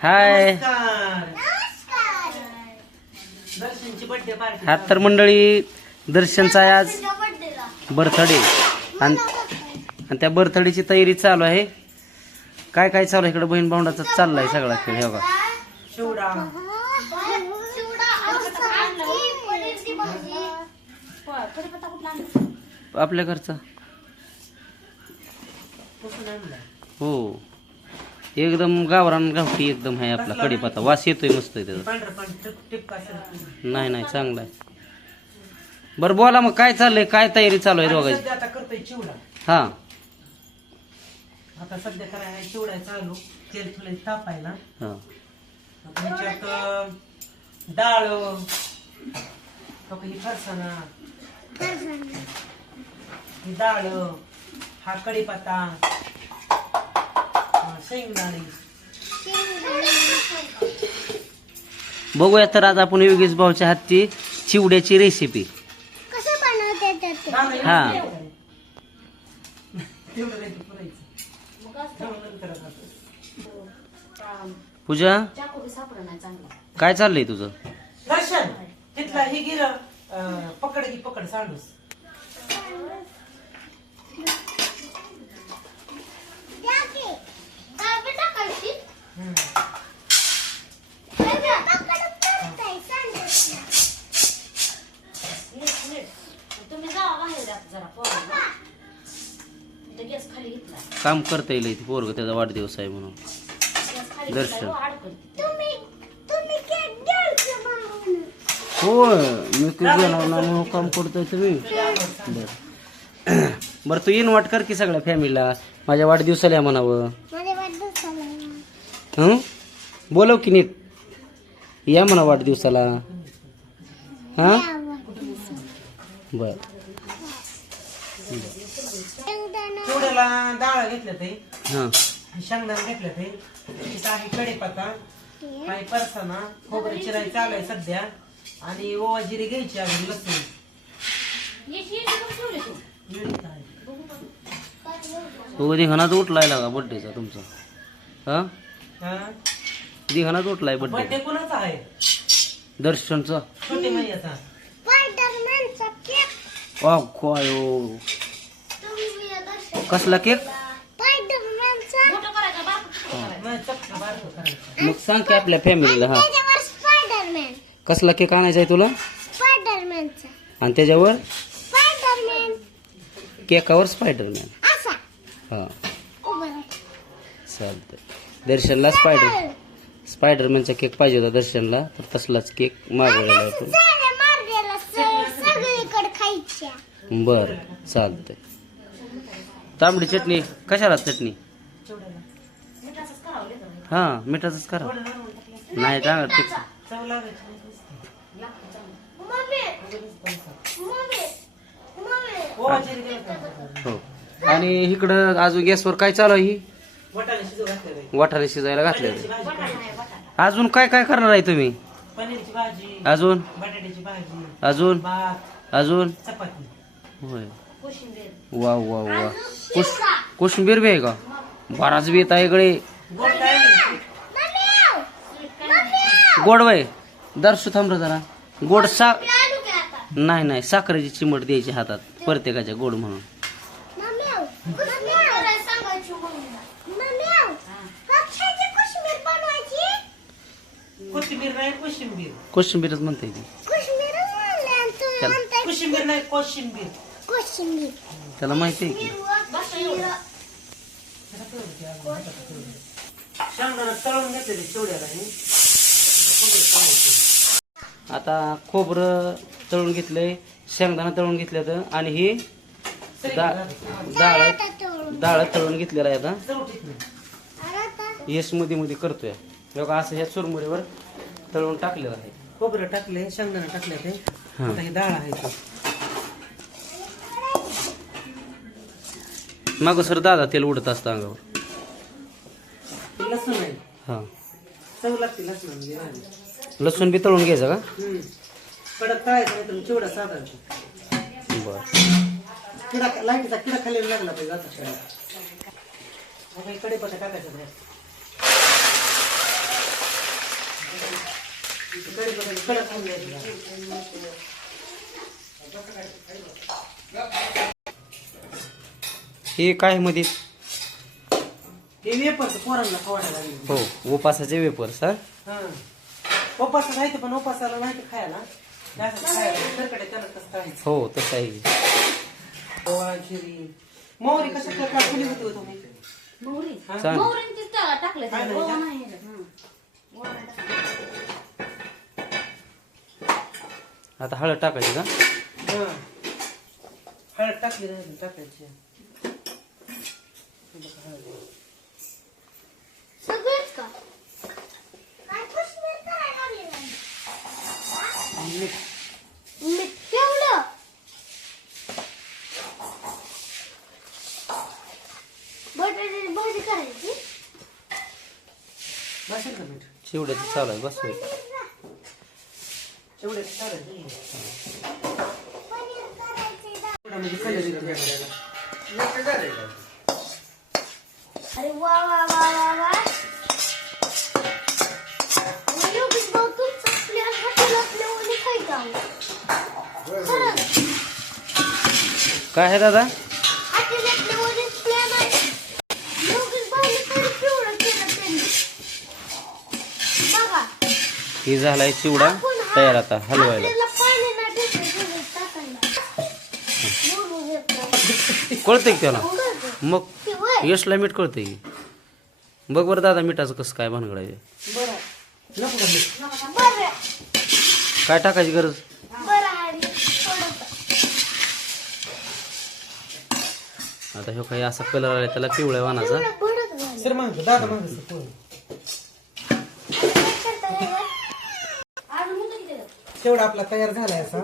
हाय. नमस्कार. दर्शनची birthday party हा तर मंडळी दर्शनचा आहे आज बर्थडे. आणि आणि त्या बर्थडेची तयारी चालू आहे. काय काय चालू आहे इकडे? बहीण भाऊंडाचा चाललाय सगळा खेळ हे बघा. आपल्या घरचा. हो. एकदम गावरान गावठी एकदम आहे आपला कडीपत्ता. वास येतोय मस्त आहे त्याचा. नाही नाही चांगला आहे. बरं बोला मग काय चाललंय? काय तयारी चालू आहे दोघांची? सध्या आता करतोय चिवडा. हा. आता सध्या करायला चिवडा चालू. तेल थोडे तापायला. हा. आता ह्याच्यात अं, डाळ तो ही फरसाणा. ही डाळ हा कढीपत्ता शेंगदाणे. बघूया तर आज आपण योगेश भाऊच्या हातची चिवड्याची रेसिपी कसं बनवते हा. पूजा? काय चाललंय तुझं? दर्शन तिथला हे गिर पकड की पकड सांडूस टाकायची हम्म. तुम्ही जावा बाहेर आता जरा पोरांना इथं गॅस खाली घेतला काम करता येईल इथे पोरग त्याचा वाढदिवस आहे म्हणून. दर्शन. होय मी म्हणून काम करतोय तुम्ही. बर. बरं तू इन्व्हाइट कर की सगळ्या फॅमिलीला माझ्या वाढदिवसाला म्हणावं. हं? बोलव की नीट. या म्हणा वाढदिवसाला. हा? बर. चिवड्याला डाळ घेतलं ते. हां. शेंगदाणे घेतलं ते. तिथं आहे कढीपत्ता. आहे परसाना. खोबरे चिराई चालू आहे सध्या. आणि ओवा जिरी घ्यायची अजून लसूण. मिळत आहे. तो दिघानाच उठलाय लागा बड्डेचा तुमचा. हा? हा? उठलाय बर्थडे बड्डे कोणाचा आहे? दर्शनचा. छोटे मैयाचा. वा खोयो कसला केक मोठं करायचं बारकं करायचं? मग सांग की आपल्या फॅमिलीला हा. स्पायडरमॅन कसला केक आणायचा आहे तुला? स्पायडरमॅनचा आणि त्याच्यावर? स्पायडरमॅन केकावर स्पायडरमॅन असा. हा. उभं राहा. चालतंय. दर्शनला स्पायडर स्पायडरमॅनचा केक पाहिजे होता दर्शनला. तर तसलाच केक मागवलेला आहे तो साऱ्या मारलेला स- सगळीकडे खायच्या. बरं चालतंय. तांबडी चटणी कशाला चटणी. हा मिठाचंच करा. नाही चांगलं हो. आणि इकडं अजून गॅसवर काय चालू आहे ही? वटाणे शिजायला बटाटा अजून काय काय करणार आहे तुम्ही? पनीरची भाजी अजून? बटाट्याची भाजी अजून? भात अजून? चपाती. होय. वा वा वा. कुश कोशिंबीर बी आहे का? बराच बेत आहे इकडे. गोड काय नाही. गोड वय दर्शू थांब रे जरा. गोड सा नाही नाही साखरेची चिमट द्यायची हातात प्रत्येकाच्या गोड म्हणून कोशिंबीर करायला सांगायची मम्मीला. हा. कोशिंबीर बनवायची कोथिंबीर नाही कोशिंबीर. कोशिंबीरच म्हणते ती. कोशिंबीरच म्हणले आणि तुम्ही चल. म्हणताय कोशिंबीर नाही कोशिंबीर. कोशिंबीर. त्याला माहिती आहे की. शेंगदाणा तळून घेतलेले चिवड्याला हे खोबरं तळायचं. आता खोबरं तळून घेतलंय शेंगदाणा तळून घेतलं आणि ही डा- डाळ डाळ तळून. घेतलेलं आहे आता. नाही. येस मध्ये मध्ये करतोय. बघा असं ह्या चुरमुरीवर तळून टाकलेलं आहे. खोबरं टाकले शेंगदाणा टाकले ते. हा. आता ही डाळ आहे ती. मागं सर दादा तेल उडत असतं अंगावर. ते लसूण आहे. हा. चव लागते लसूण लसूण बी तळून घ्यायचं का? कडक तळायचं नाही तर चिवडा साधा होतो. बरं. किडा लाईटीचा किडा खाली लागला पाहिजे आता कडे पत्ता टाकायचा हे काय मध्ये हे वेपर्स पोरांना खावायला लागले. हो उपासाचे वेपर्स हा? हा. उपास नाही पण उपासाला नाही तर खायला. हो तसं आहे. मोहरी काढली होती हो तुम्ही? मोहरी. हा? टाकलं काय त्याच्यात. नाही ओवा का? नाही ह्याच्यात. हं. ओवा नाही टाकलं. आता हळद टाकायची का? हा. हळद टाकली नाही टाकायची. बसेल का? मीठ. चिवड्याचं चालू आहे बस होय. तेवढे चालेल पनीर करायचे दा- म्हणजे कलर येतो अरे वा वा वा वा वा. काय आहे दादा? हे झालाय चिवडा. तयार आता हलवायला. कळतंय का त्याला. मग. यशला मीठ कळतंय की? बघ बरं दादा मिठाचं कसं काय बरं. काय टाकायची गरज? बरं आहे थोडंसं. आता ह्यो काही असा कलर आला त्याला पिवळ्या वाणाचा एवढं भडक झालं. सर मागं दादा मागं सर पोरं. आता काय करता यावर? अजून होतं तेवढा आपला तयार झालाय असा.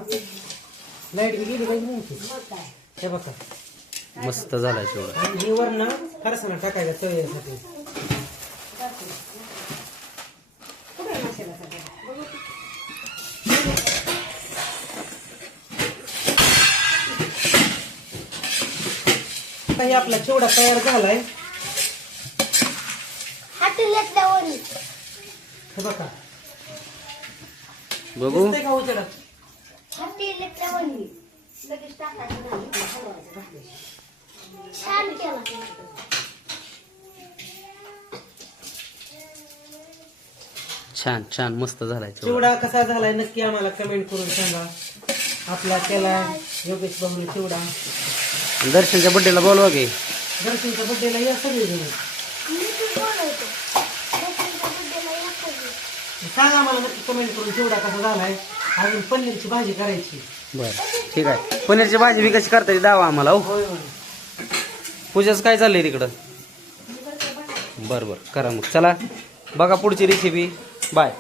लाइट गेली पाहिजे नव्हती. हे बघा. मस्त झालाय चिवडा आणि हे वरण फरसाना टाकायचा तळण्यासाठी आता हे आपला चिवडा तयार झालाय. वरी. हे बघा बघू दिसतंय का उजेडात हाटेलातल्या वरी. लगेच टाकायचं नाही. हलवायचं घातलं. छान केला. छान छान मस्त झालाय चिवडा कसा झालाय नक्की आम्हाला कमेंट करून सांगा. आपला केलाय योगेश बाबू चिवडा. दर्शनच्या बड्डेला बोलवा की. दर्शनच्या बड्डेला या सगळे जण मी पण बोलवतो दर्शनच्या birthday ला या सगळे. सांगा नक्की कमेंट करून चिवडा कसा झालाय अजून पनीरची भाजी करायची. बर ठीक आहे. पनीरची भाजी बी कशी करता येते दावा आम्हाला हो? होय होय. पूजाच काय चाललंय तिकडं? बर बर. करा मग. चला बघा पुढची रेसिपी बाय